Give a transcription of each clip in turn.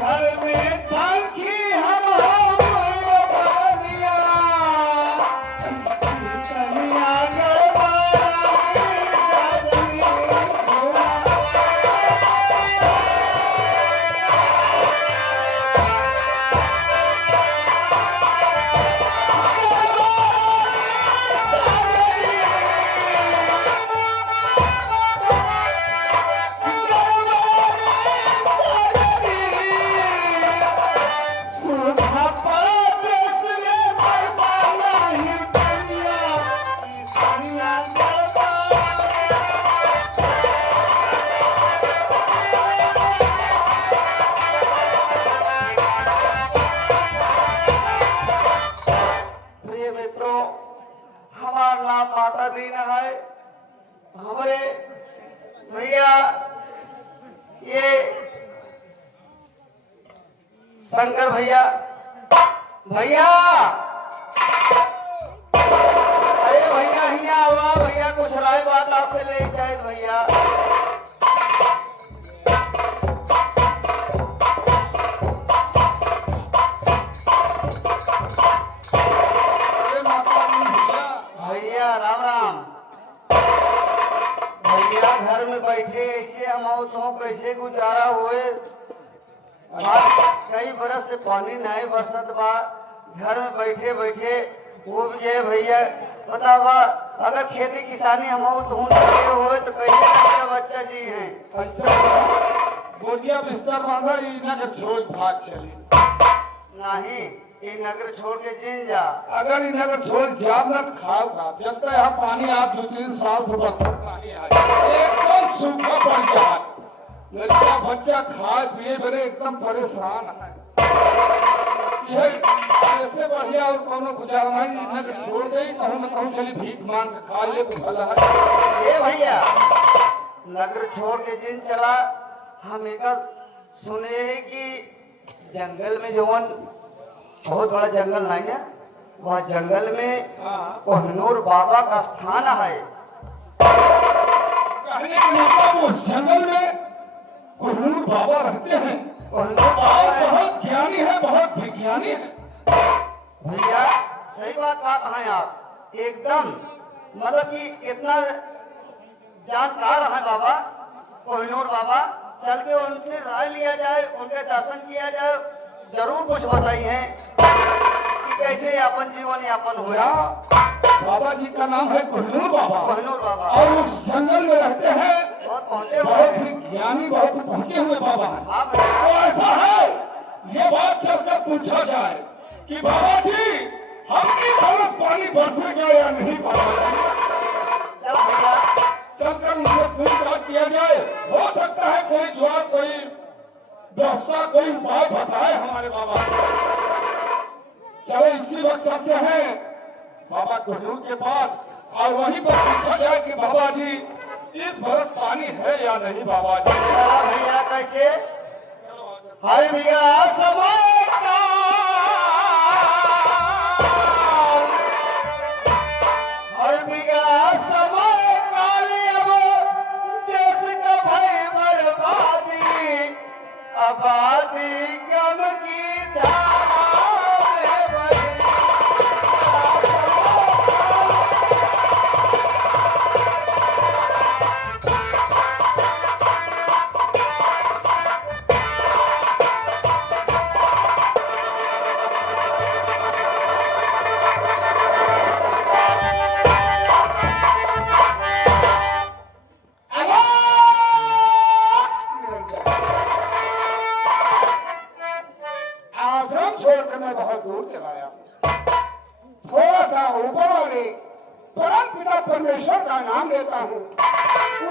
घर में पंखी हम बनिया कन्या माता दीन है हमारे भैया ये शंकर भैया भैया अरे भैया हिया हुआ भैया कुछ राय बात आपसे ले जाए भैया राम राम भैया घर में बैठे ऐसे हम तो कैसे गुजारा हुए कई बरस से पानी नहीं बरसत बा घर में बैठे बैठे वो भी जो भैया बतावा अगर खेती किसानी हम तो हुए तो कैसे बच्चा जी हैं गोटिया बिस्तर मांगा इन्हें छोड़ भाग चली नहीं ये नगर छोड़ के जिन जा अगर इन नगर छोड़ जाब न खाओगा जब तक यहाँ पानी आप 2-3 साल से बरसत पानी आए एकदम सूखा पड़ जाए लड़का बच्चा खाए पिए बड़े एकदम परेशान है यह ऐसे बढ़िया और कोनो गुजारा नहीं नगर छोड़ गई कहूँ न कहूँ चली भीख मांग के खा ले तो भला है ये भैया नगर छोड़ के जिन चला हम एक सुने हैं कि जंगल में जवन बहुत बड़ा जंगल नहीं है वह जंगल में कोहिनूर बाबा का स्थान है उस जंगल में कोहिनूर बाबा रहते हैं कोहिनूर बाबा बहुत ज्ञानी है बहुत विज्ञानी है भैया सही बात बात है आप एकदम मतलब कि इतना जानकार है बाबा कोहिनूर बाबा चल के उनसे राय लिया जाए उनके दर्शन किया जाए जरूर कुछ बताइए कि कैसे अपन जीवन यापन हुआ बाबा जी का नाम है कोहिनूर बाबा कोहिनूर बाबा और उस जंगल में रहते हैं बहुत ही ज्ञानी बहुत ही पहुंचे हुए बाबा है तो ऐसा है ये बात चलकर पूछा जाए कि बाबा जी हमकी तरफ पानी बरस गया या नहीं चलकर उनसे पूछताछ किया जाए हो सकता है कोई जुआ कोई व्यवस्था कोई उपाय बताए हमारे बाबा चलो इसी वक्त चलते हैं बाबा कोहिनूर के पास और वहीं पर पूछा जाए कि बाबा जी इस बरस पानी है या नहीं बाबा जी भैया कैसे हर भैया समय का हर भैया समय काले अब देश का भय बर्बादी आबादी गम की धारा में बही छोड़कर मैं बहुत दूर चलाया थोड़ा सा ऊपर वाले परम पिता परमेश्वर का नाम लेता हूँ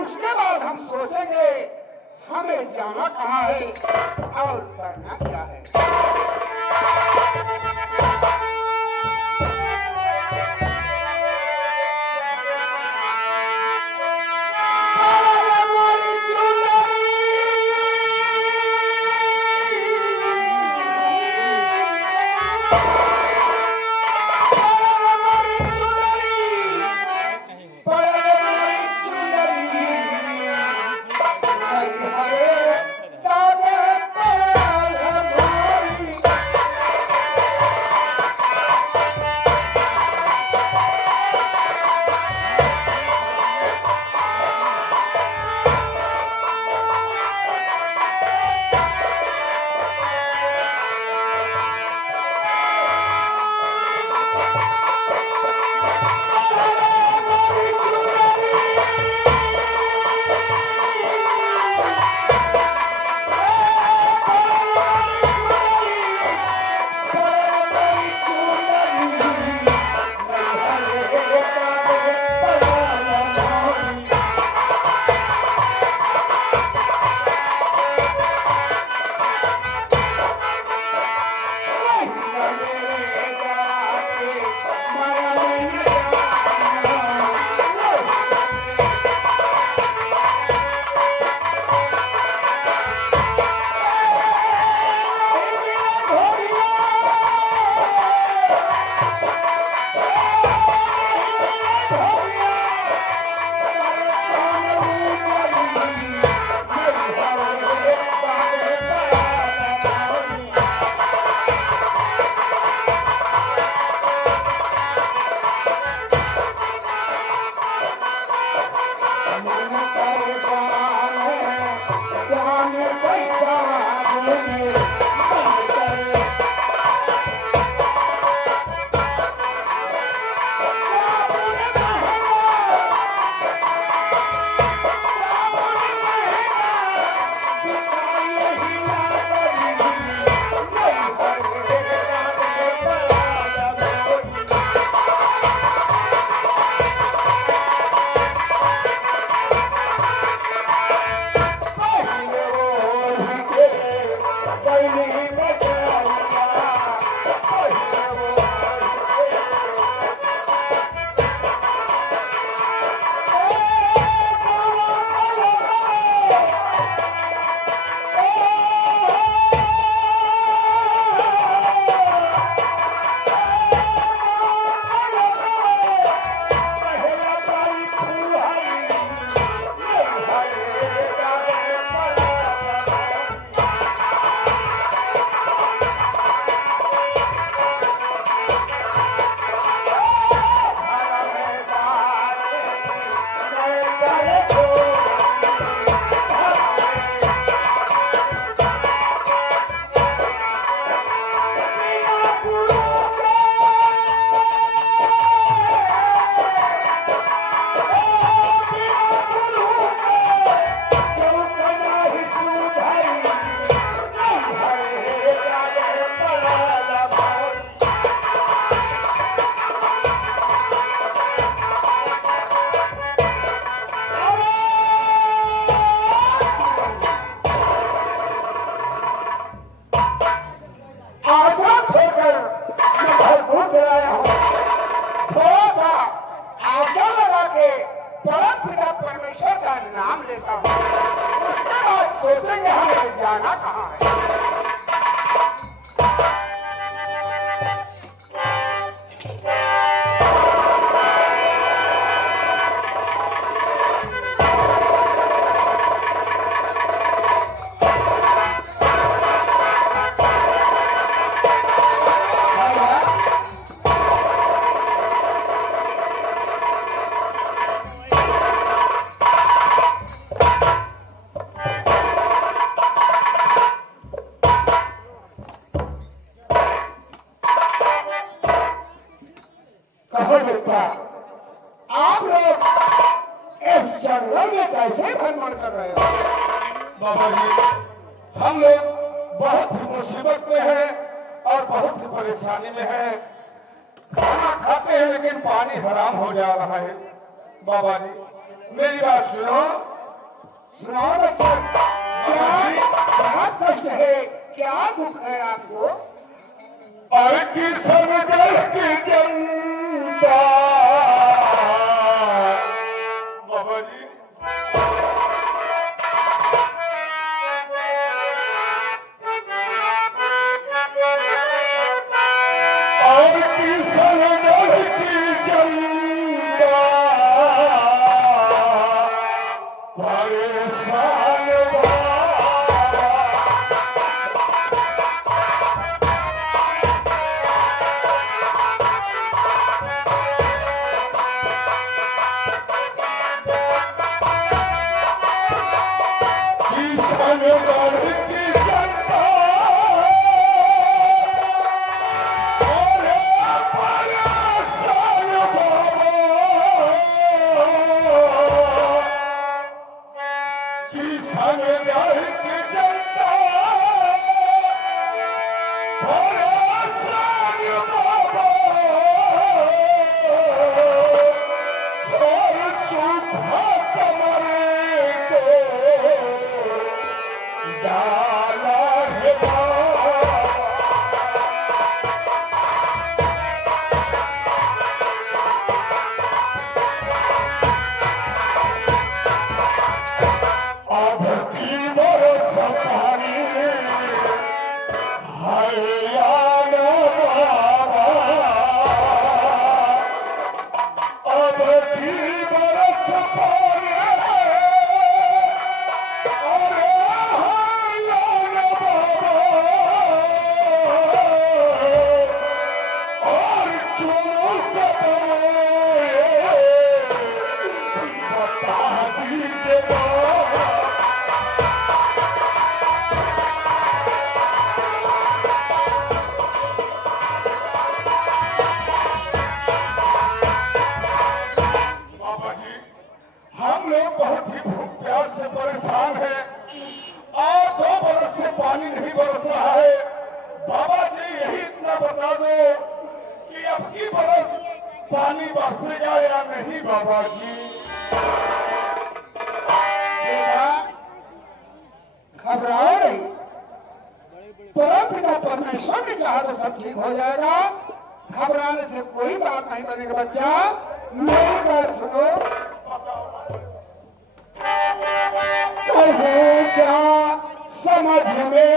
उसके बाद हम सोचेंगे हमें जाना कहाँ है और करना क्या है बेटा, आप लोग इस जंगल में कैसे भ्रमण कर रहे हो? बाबा जी, हम लोग बहुत ही मुसीबत में हैं और बहुत ही परेशानी में हैं। खाना खाते हैं लेकिन पानी हराम हो जा रहा है। बाबा जी, मेरी बात सुनो। सुनाओ बच्चा, क्या कष्ट है, क्या दुख है आपको? और किसन दल की जनता, बाबा जी, और किसन दल की जनता परेशान पानी बरसेगा या नहीं बाबा जी? घबराओ नहीं, परम पिता परमेश्वर ने चाहा तो सब ठीक हो जाएगा। घबराने से कोई बात नहीं बनेगा बच्चा, मेरी बात सुनो। कहूँ क्या समझ में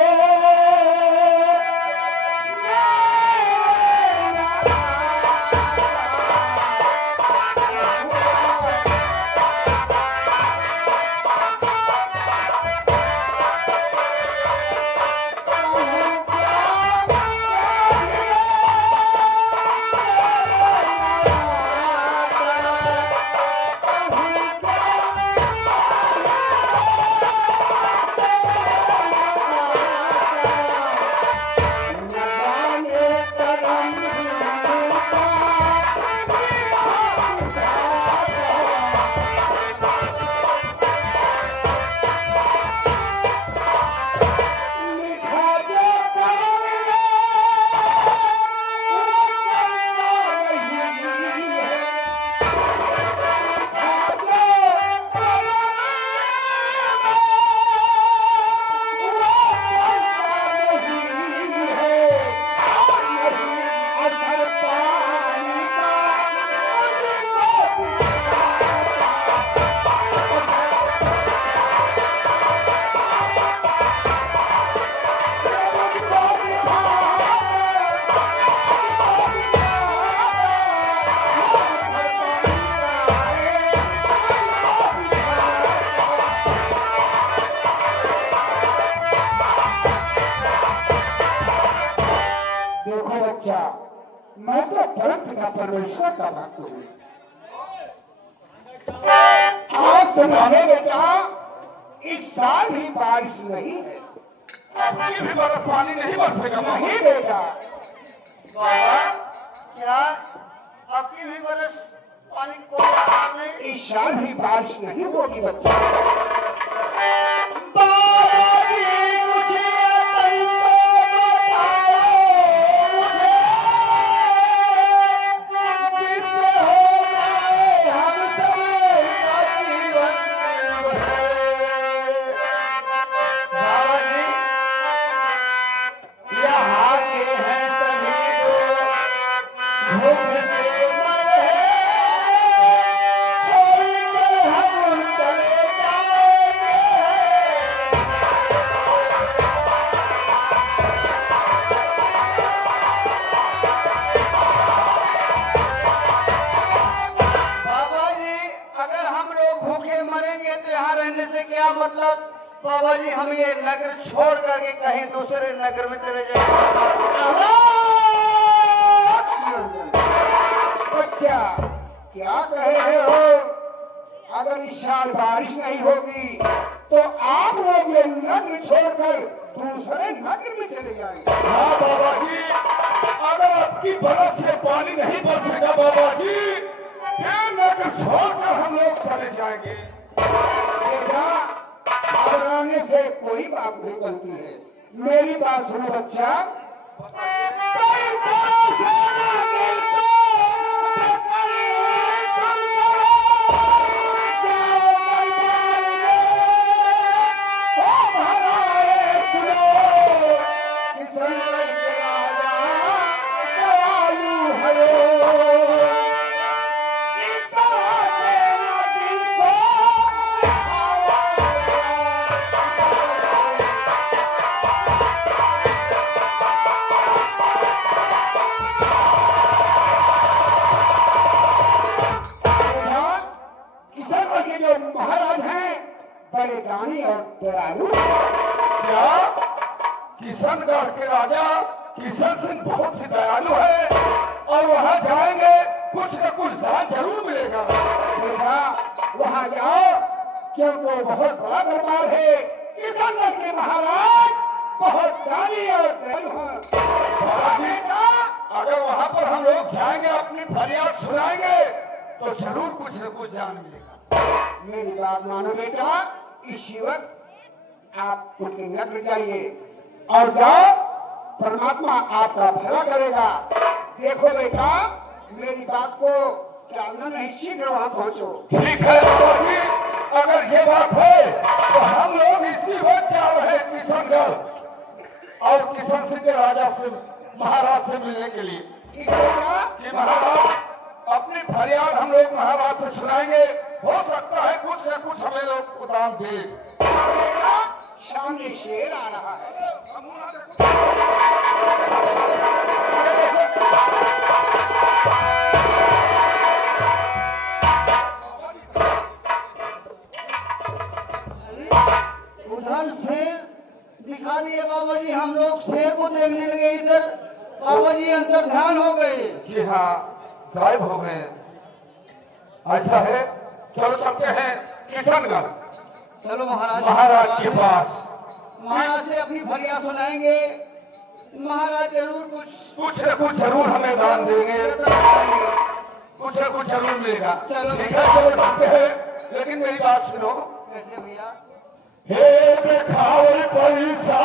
मैं तो परम पिता परमेश्वर का भक्त हूँ। आप सुनाने बेटा, इस साल ही बारिश नहीं है, आपकी भी बरस पानी नहीं बरसेगा। नहीं बेटा। बाबा, क्या आपकी भी बरस पानी कोई आराम नहीं। इस साल भी बारिश नहीं होगी बच्चा। क्या मतलब बाबा जी, हम ये नगर छोड़ करके कहीं दूसरे नगर में चले जाएंगे। बच्चा क्या कह रहे हो? अगर इस साल बारिश नहीं होगी तो आप लोग ये नगर छोड़कर दूसरे नगर में चले जाएंगे। हाँ बाबा जी, अगर आपकी बरस से पानी नहीं बरसेगा बाबा जी, ये नगर छोड़कर हम लोग चले जाएंगे। बेटा, घबराने से कोई बात नहीं बनती है। मेरी बात सुनो बच्चा। महाराज हैं बड़े दानी और दयालु। क्या किशनगढ़ के राजा किशन सिंह बहुत ही दयालु है और वहाँ जाएंगे कुछ न कुछ दान जरूर मिलेगा। बेटा वहाँ जाओ, क्योंकि बहुत बड़ा दरबार है। किशनगढ़ के महाराज बहुत दानी और दयालु हैं। बेटा, अगर वहाँ पर हम लोग जाएंगे, अपनी फरियाद सुनाएंगे तो जरूर कुछ न कुछ दान मिलेगा। मेरी बात मानो बेटा, इस वक्त आप उनके नगर जाइए और जाओ, परमात्मा आपका भला करेगा। देखो बेटा, मेरी बात को टालना नहीं, शीघ्र वहाँ पहुँचो। ठीक है बाबा जी, अगर ये बात है तो हम लोग इसी वक्त जा रहे हैं किशनगढ़ और किशन सिंह के राजा से, महाराज से मिलने के लिए। ठीक है बेटा, कि महाराज अपनी फरियाद हम लोग महाराज से सुनाएंगे, हो सकता है कुछ न कुछ हमें लोग उदान दे। बेटा सामने शेर आ रहा है। उधर शेर दिखा दिए बाबा जी, हम लोग शेर को देखने लगे। इधर बाबा जी अंतर ध्यान हो गए। जी हाँ, गायब हो गए। ऐसा है, चलो चलते हैं किशनगढ़ चलो महाराज, महाराज के पास। महाराज से अपनी फरियाद सुनाएंगे। महाराज जरूर कुछ न कुछ जरूर हमें दान देंगे, कुछ न कुछ जरूर मिलेगा। चलो। ठीक है, चलो चलते हैं। लेकिन मेरी बात सुनो। कैसे भैया? हे देखाओ पैसा